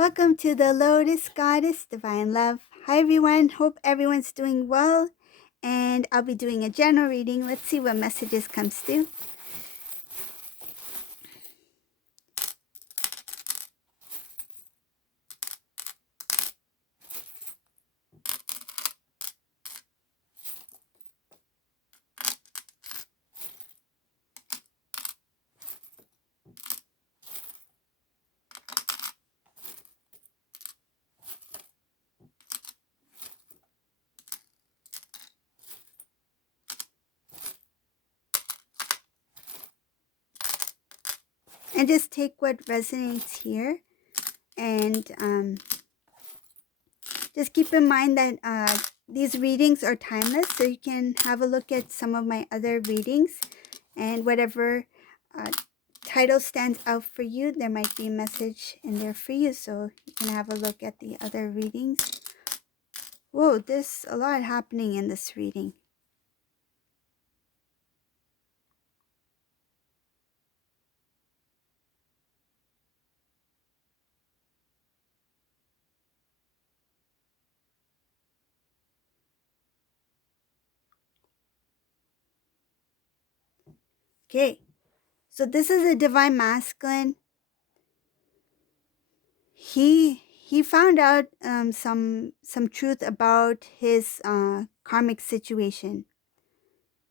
Welcome to the Lotus Goddess Divine Love. Hi everyone, hope everyone's doing well. And I'll be doing a general reading. Let's see what messages comes through. And just take what resonates here. And just keep in mind that these readings are timeless. So you can have a look at some of my other readings. And whatever title stands out for you, there might be a message in there for you. So you can have a look at the other readings. Whoa, there's a lot happening in this reading. Okay, so this is a divine masculine. He found out some truth about his karmic situation.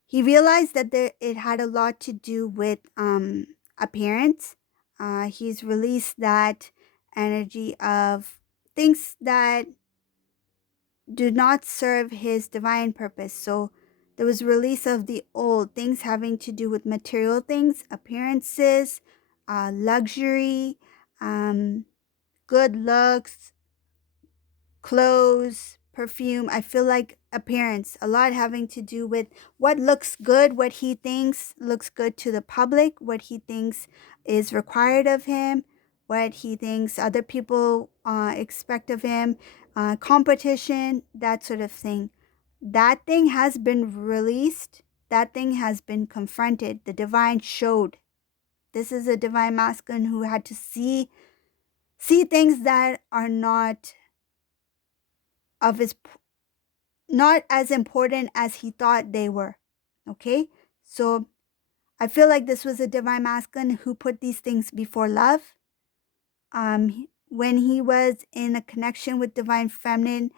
He realized that it had a lot to do with appearance. He's released that energy of things that do not serve his divine purpose. So there was release of the old things having to do with material things, appearances, luxury, good looks, clothes, perfume. I feel like appearance, a lot having to do with what looks good, what he thinks looks good to the public, what he thinks is required of him, what he thinks other people expect of him, competition, that sort of thing. That thing has been released. That thing has been confronted. The divine showed. This is a divine masculine who had to see things that are not of his, not as important as he thought they were. Okay, so I feel like this was a divine masculine who put these things before love. When he was in a connection with divine feminine,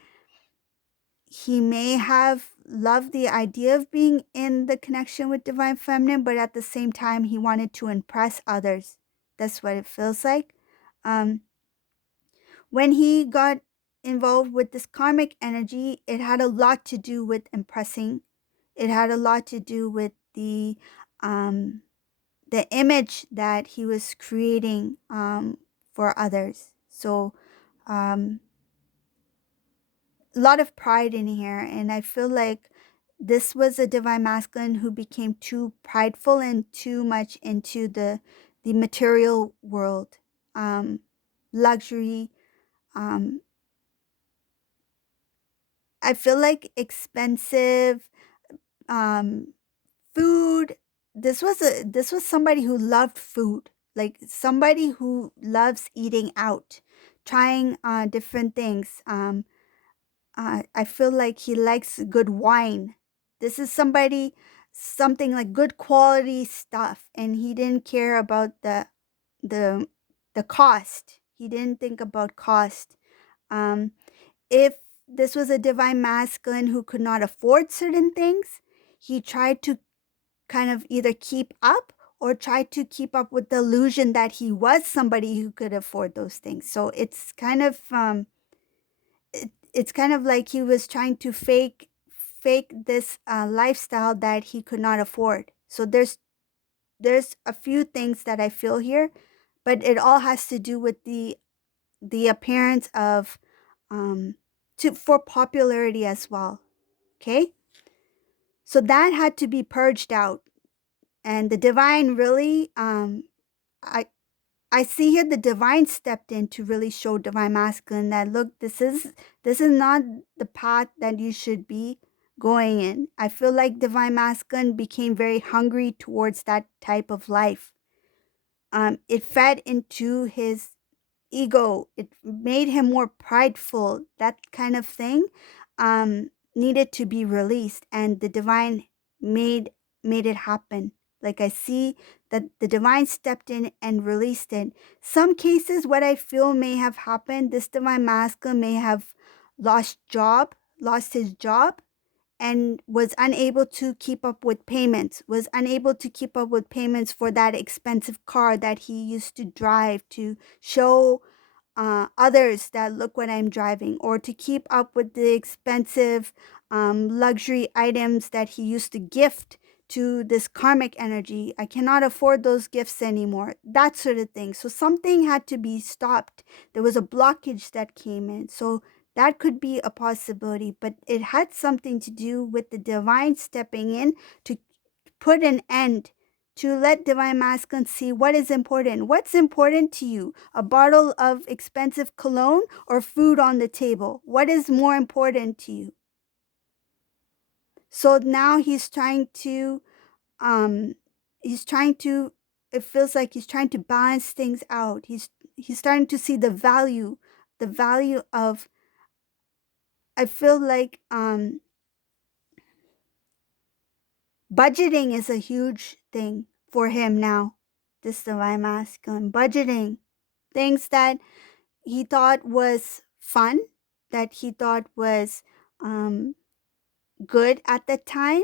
he may have loved the idea of being in the connection with divine feminine, but at the same time he wanted to impress others. That's what it feels like. When he got involved with this karmic energy, it had a lot to do with impressing. It had a lot to do with the image that he was creating for others. So a lot of pride in here, and I feel like this was a divine masculine who became too prideful and too much into the material world, luxury. I feel like expensive food. This was somebody who loved food, like somebody who loves eating out, trying different things. I feel like he likes good wine. This is something like good quality stuff, and he didn't care about the the cost. He didn't think about cost. If this was a divine masculine who could not afford certain things, he tried to kind of either keep up or try to keep up with the illusion that he was somebody who could afford those things. So it's kind of it's kind of like he was trying to fake this lifestyle that he could not afford. So there's a few things that I feel here, but it all has to do with the appearance of for popularity as well. Okay, so that had to be purged out, and the divine really I I see here the divine stepped in to really show divine masculine that look, this is not the path that you should be going in. I feel like divine masculine became very hungry towards that type of life. It fed into his ego. It made him more prideful. That kind of thing needed to be released, and the divine made made it happen. Like I see that the divine stepped in and released it. Some cases, what I feel may have happened, this divine masculine may have lost his job, and was unable to keep up with payments, was unable to keep up with payments for that expensive car that he used to drive to show others that look what I'm driving, or to keep up with the expensive luxury items that he used to gift to this karmic energy. I cannot afford those gifts anymore, that sort of thing. So something had to be stopped. There was a blockage that came in. So that could be a possibility, but it had something to do with the divine stepping in to put an end, to let divine masculine see what is important. What's important to you? A bottle of expensive cologne or food on the table? What is more important to you? So now um he's trying to it feels like he's trying to balance things out. He's starting to see the value of, I feel like budgeting is a huge thing for him now. This divine masculine budgeting, things that he thought was fun, that he thought was um, good at the time.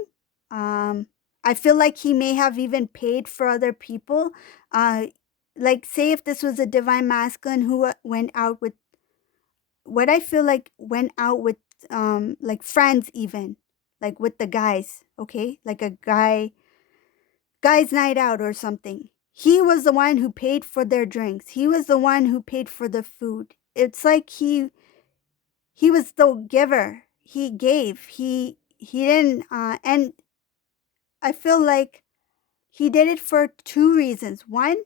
Um, I feel like he may have even paid for other people. Uh, like, say if this was a divine masculine who went out with, what I feel like went out with, like friends, even like with the guys, okay, like a guy's night out or something. He was the one who paid for their drinks. He was the one who paid for the food. It's like he was the giver. He gave. He didn't and I feel like he did it for two reasons. One,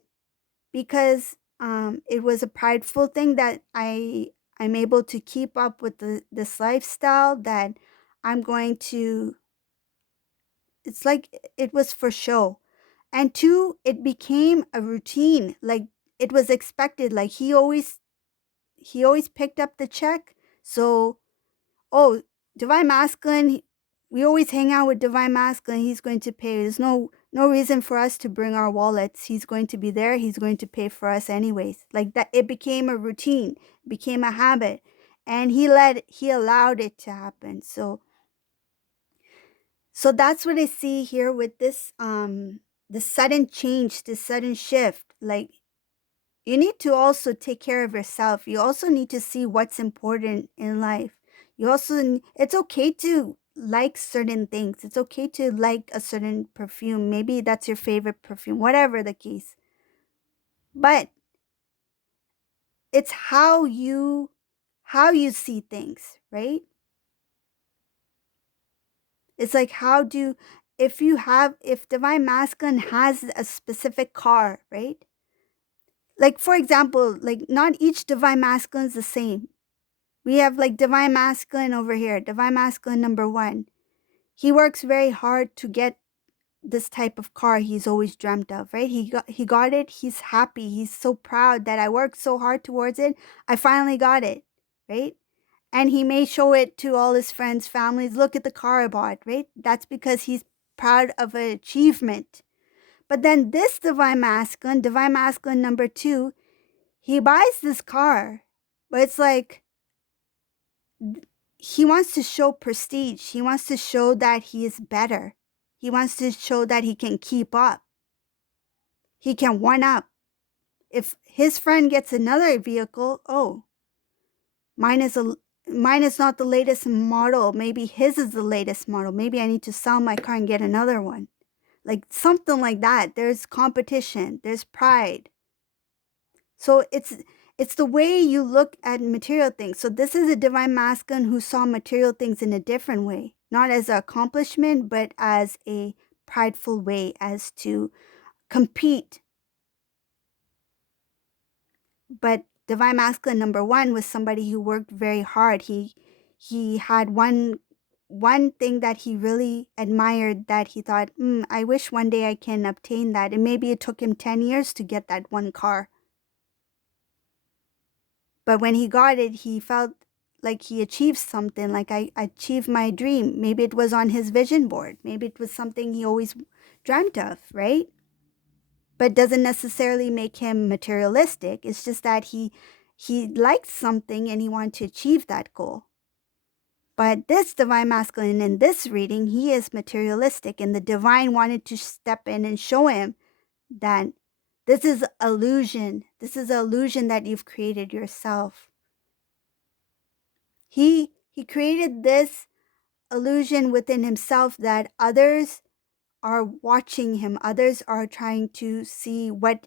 because it was a prideful thing that I'm able to keep up with this lifestyle, that I'm going to, it's like it was for show. And two, it became a routine. Like it was expected. Like he always picked up the check. So, oh, divine masculine, we always hang out with divine masculine. He's going to pay. There's no reason for us to bring our wallets. He's going to be there. He's going to pay for us anyways. Like that, it became a routine, became a habit, and he allowed it to happen. So that's what I see here with this the sudden change, the sudden shift. Like you need to also take care of yourself. You also need to see what's important in life. It's okay to like certain things. It's okay to like a certain perfume. Maybe that's your favorite perfume, whatever the case. But it's how you see things, right? It's like if divine masculine has a specific car, right? Like for example, like not each divine masculine is the same. We have like divine masculine over here, divine masculine number one. He works very hard to get this type of car he's always dreamt of, right? He got it. He's happy. He's so proud that I worked so hard towards it. I finally got it, right? And he may show it to all his friends, families. Look at the car I bought, right? That's because he's proud of an achievement. But then this divine masculine number two, he buys this car, but it's like he wants to show prestige. He wants to show that he is better. He wants to show that he can keep up. He can one up. If his friend gets another vehicle, oh, mine is a mine is not the latest model. Maybe his is the latest model. Maybe I need to sell my car and get another one. Like something like that. There's competition, there's pride. So it's the way you look at material things. So this is a divine masculine who saw material things in a different way, not as an accomplishment, but as a prideful way, as to compete. But divine masculine number one was somebody who worked very hard. He had one thing that he really admired, that he thought, I wish one day I can obtain that. And maybe it took him 10 years to get that one car. But when he got it, he felt like he achieved something, like I achieved my dream. Maybe it was on his vision board. Maybe it was something he always dreamt of, right? But doesn't necessarily make him materialistic. It's just that he liked something and he wanted to achieve that goal. But this divine masculine in this reading, he is materialistic, and the divine wanted to step in and show him that this is illusion. This is an illusion that you've created yourself. He created this illusion within himself that others are watching him. Others are trying to see what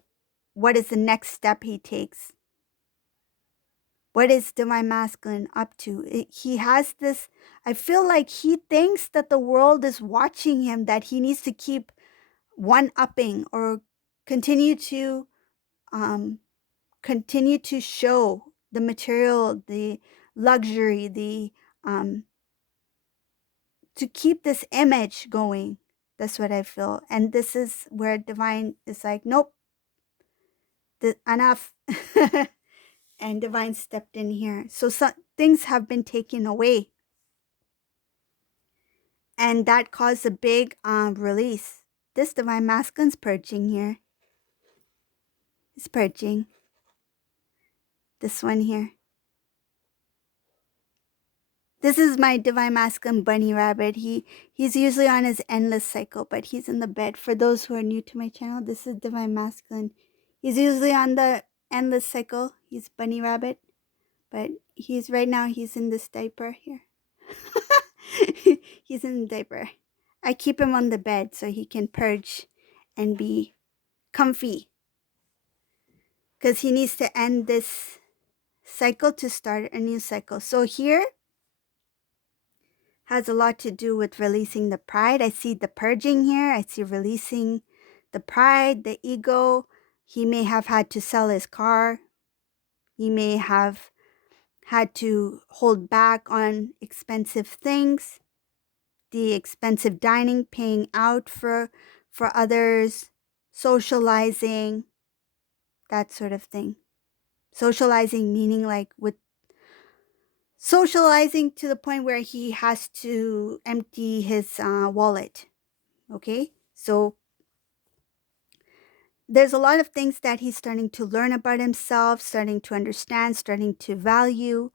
is the next step he takes. What is divine masculine up to? He has this, I feel like he thinks that the world is watching him, that he needs to keep one-upping or continue to um, show the material, the luxury, the to keep this image going. That's what I feel. And this is where divine is like, nope, enough. And divine stepped in here. So some things have been taken away. And that caused a big release. This divine masculine's purging here. It's purging. This one here. This is my divine masculine bunny rabbit. He's usually on his endless cycle, but he's in the bed. For those who are new to my channel, this is divine masculine. He's usually on the endless cycle. He's bunny rabbit, but he's in this diaper here. He's in the diaper. I keep him on the bed so he can purge and be comfy, because he needs to end this cycle to start a new cycle. So here has a lot to do with releasing the pride. I see the purging here. I see releasing the pride, the ego. He may have had to sell his car. He may have had to hold back on expensive things, the expensive dining, paying out for others, socializing, that sort of thing. Socializing meaning like with socializing to the point where he has to empty his wallet. Okay, so there's a lot of things that he's starting to learn about himself, starting to understand, starting to value.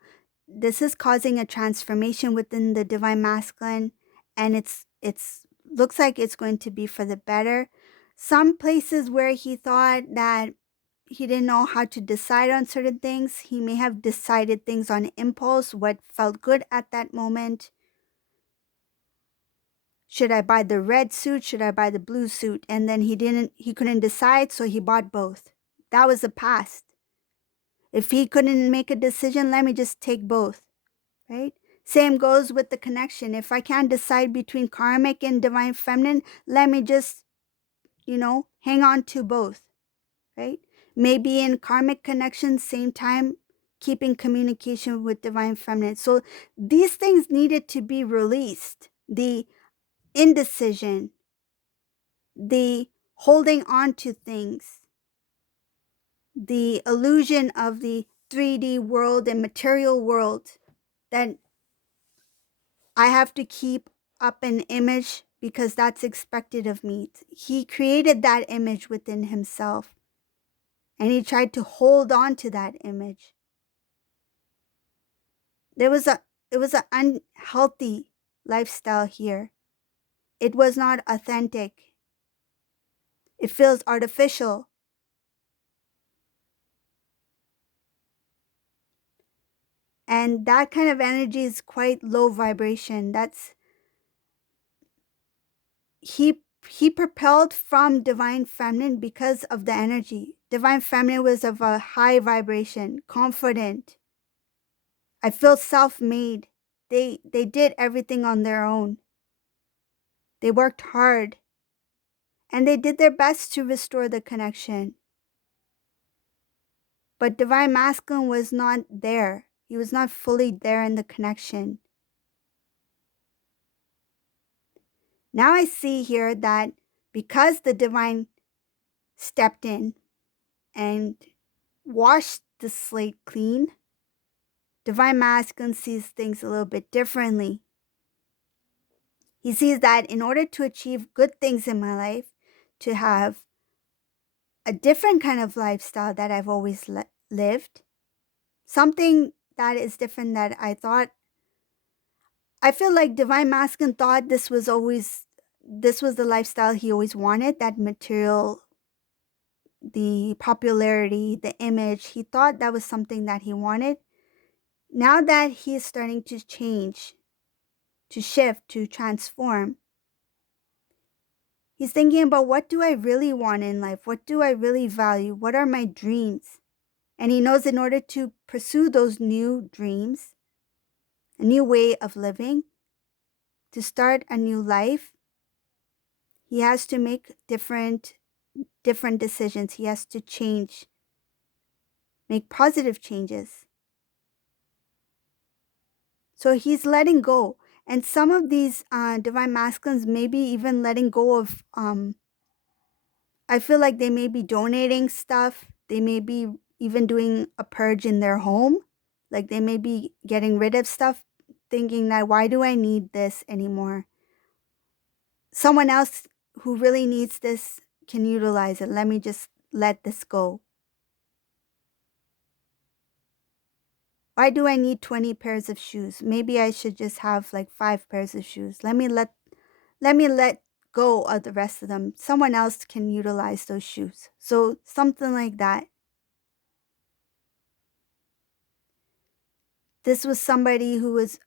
This is causing a transformation within the divine masculine, and it's looks like it's going to be for the better. Some places where he thought that he didn't know how to decide on certain things, he may have decided things on impulse, what felt good at that moment. Should I buy the red suit? Should I buy the blue suit? And then he couldn't decide, so he bought both. That was the past. If he couldn't make a decision, let me just take both, right? Same goes with the connection. If I can't decide between karmic and divine feminine, let me just, hang on to both, right? Maybe in karmic connection, same time, keeping communication with divine feminine. So these things needed to be released. The indecision, the holding on to things, the illusion of the 3D world and material world, that I have to keep up an image because that's expected of me. He created that image within himself, and he tried to hold on to that image. It was an unhealthy lifestyle here. It was not authentic. It feels artificial. And that kind of energy is quite low vibration. He propelled from divine feminine because of the energy. Divine feminine was of a high vibration, confident. I feel self-made. They did everything on their own. They worked hard. And they did their best to restore the connection. But divine masculine was not there. He was not fully there in the connection. Now I see here that because the divine stepped in and washed the slate clean, Divine masculine sees things a little bit differently. He sees that in order to achieve good things in my life, to have a different kind of lifestyle that I've always lived, something that is different that I feel like Divine Masculine thought this was the lifestyle he always wanted, that material, the popularity, the image. He thought that was something that he wanted. Now that he is starting to change, to shift, to transform, he's thinking about, what do I really want in life? What do I really value? What are my dreams? And he knows in order to pursue those new dreams, a new way of living, to start a new life, he has to make different decisions. He has to change, make positive changes. So he's letting go. And some of these divine masculines may be even letting go of, I feel like they may be donating stuff. They may be even doing a purge in their home. Like they may be getting rid of stuff, thinking that, why do I need this anymore? Someone else who really needs this can utilize it. Let me just let this go. Why do I need 20 pairs of shoes? Maybe I should just have like 5 pairs of shoes. Let me let go of the rest of them. Someone else can utilize those shoes. So something like that. This was somebody who was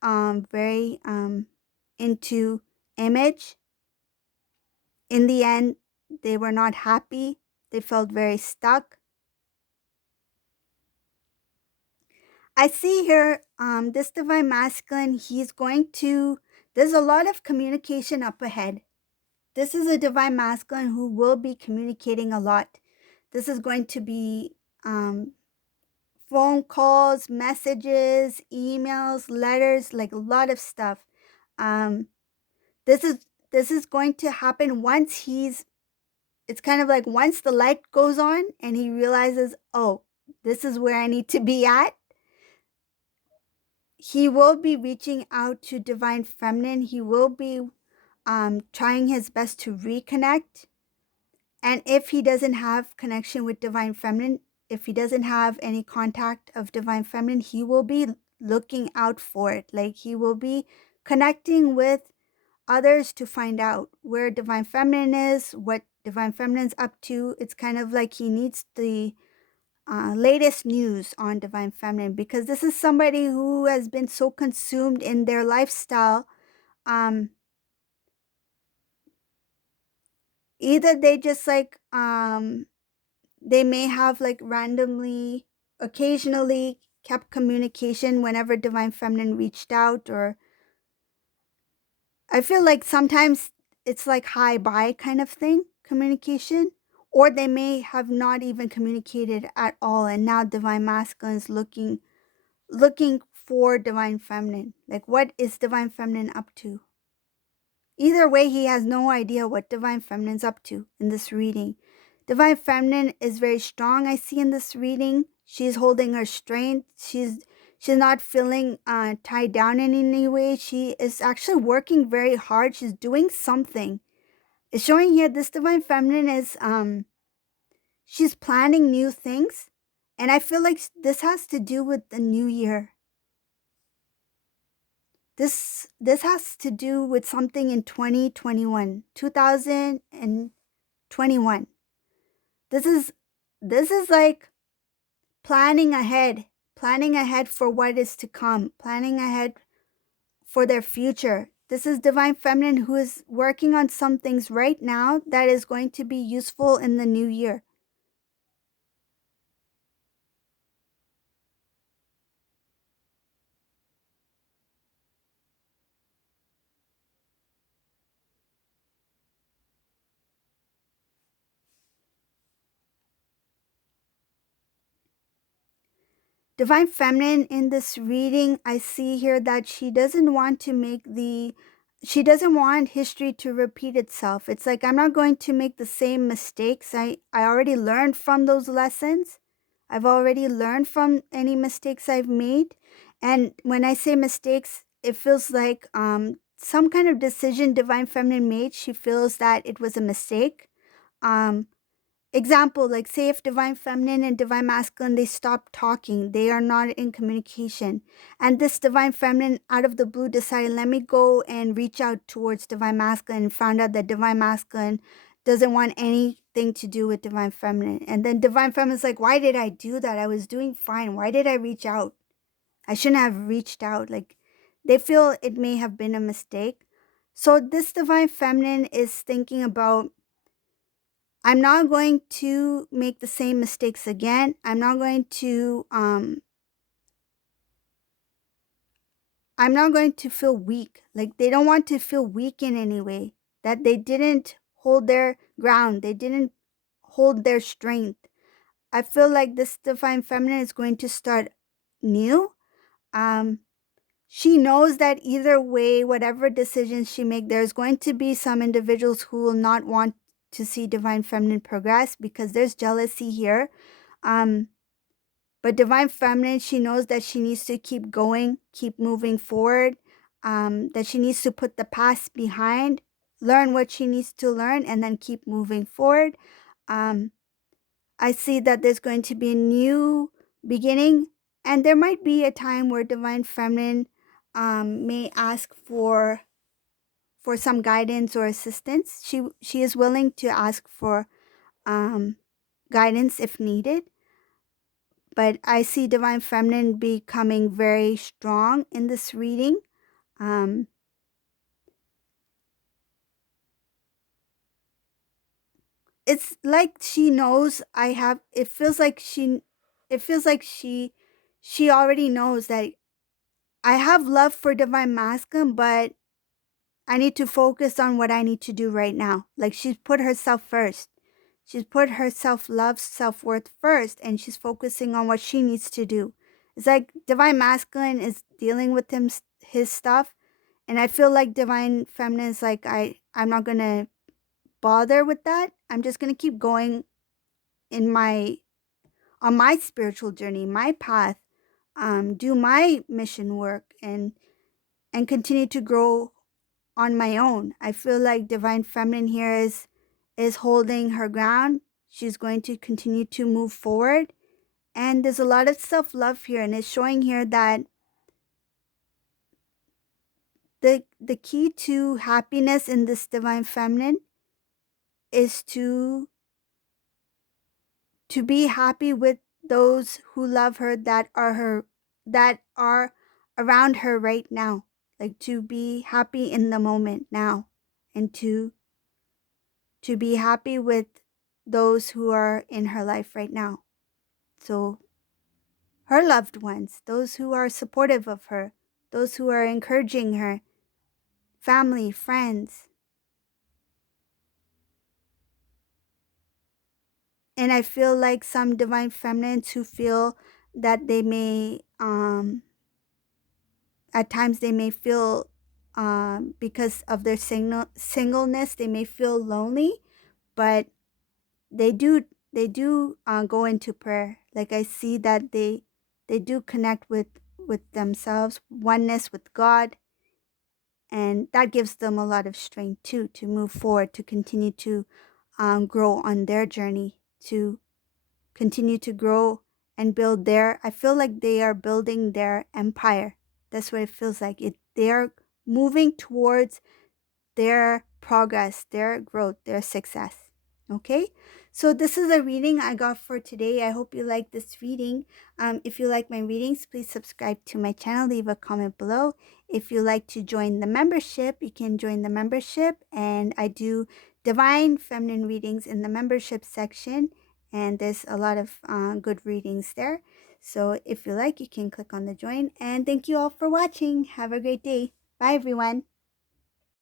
very into image. In the end, they were not happy. They felt very stuck. I see here this divine masculine, there's a lot of communication up ahead. This is a divine masculine who will be communicating a lot. This is going to be phone calls, messages, emails, letters, like a lot of stuff. Um, this is going to happen once it's kind of like once the light goes on and he realizes, oh, this is where I need to be at. He will be reaching out to divine feminine. He will be trying his best to reconnect. And if he doesn't have connection with divine feminine, if he doesn't have any contact of divine feminine, he will be looking out for it. Like he will be connecting with others to find out where divine feminine is, what divine feminine's up to. It's kind of like he needs the latest news on divine feminine, because this is somebody who has been so consumed in their lifestyle. Either they just like they may have like randomly, occasionally kept communication whenever divine feminine reached out, or I feel like sometimes it's like hi bye kind of thing, communication, or they may have not even communicated at all, and now divine masculine is looking for divine feminine. Like, what is divine feminine up to? Either way, he has no idea what divine feminine's up to in this reading. Divine feminine is very strong, I see in this reading. She's holding her strength. She's not feeling tied down in any way. She is actually working very hard. She's doing something. It's showing here this divine feminine is she's planning new things, and I feel like this has to do with the new year. This has to do with something in 2021. This is like planning ahead for what is to come, planning ahead for their future. This is divine feminine who is working on some things right now that is going to be useful in the new year. Divine feminine in this reading, I see here that she doesn't want history to repeat itself. It's like, I'm not going to make the same mistakes. I already learned from those lessons. I've already learned from any mistakes I've made. And when I say mistakes, it feels like some kind of decision Divine Feminine made. She feels that it was a mistake. Um, Example, like say if Divine Feminine and Divine Masculine, they stop talking, they are not in communication. And this Divine Feminine out of the blue decided, let me go and reach out towards Divine Masculine, and found out that Divine Masculine doesn't want anything to do with Divine Feminine. And then Divine Feminine's like, why did I do that? I was doing fine. Why did I reach out? I shouldn't have reached out. Like they feel it may have been a mistake. So this Divine Feminine is thinking about, I'm not going to make the same mistakes again. I'm not going to feel weak. Like they don't want to feel weak in any way. That they didn't hold their ground. They didn't hold their strength. I feel like this Divine Feminine is going to start new. Um, she knows that either way, whatever decisions she makes, there's going to be some individuals who will not want to see Divine Feminine progress because there's jealousy here. Um, but Divine Feminine, she knows that she needs to keep going, keep moving forward, that she needs to put the past behind, learn what she needs to learn, and then keep moving forward. Um, I see that there's going to be a new beginning, and there might be a time where Divine Feminine may ask for some guidance or assistance. She is willing to ask for um, guidance if needed. But I see Divine Feminine becoming very strong in this reading. Um, it's like she knows I have. It feels like she already knows that I have love for Divine Masculine, but I need to focus on what I need to do right now. Like she's put herself first. She's put her self-love, self-worth first, and she's focusing on what she needs to do. It's like Divine Masculine is dealing with his stuff, and I feel like Divine Feminine is like, I'm not going to bother with that. I'm just going to keep going in on my spiritual journey, my path, do my mission work, and continue to grow on my own. I feel like Divine Feminine here is holding her ground. She's going to continue to move forward. And there's a lot of self-love here, and it's showing here that the key to happiness in this Divine Feminine is to be happy with those who love her, that are around her right now. Like to be happy in the moment now, and to be happy with those who are in her life right now. So her loved ones, those who are supportive of her, those who are encouraging her, family, friends. And I feel like some Divine Feminines who feel that they may, at times they may feel, because of their singleness, they may feel lonely, but they do go into prayer. Like I see that they do connect with themselves, oneness with God, and that gives them a lot of strength too to move forward, to continue to grow on their journey, to continue to grow and build their. I feel like they are building their empire. That's what it feels like. They are moving towards their progress, their growth, their success. Okay, so this is a reading I got for today. I hope you like this reading. If you like my readings, please subscribe to my channel, leave a comment below. If you like to join the membership, you can join the membership, and I do Divine Feminine readings in the membership section, and there's a lot of good readings there. So if you like, you can click on the join, and thank you all for watching. Have a great day. Bye everyone.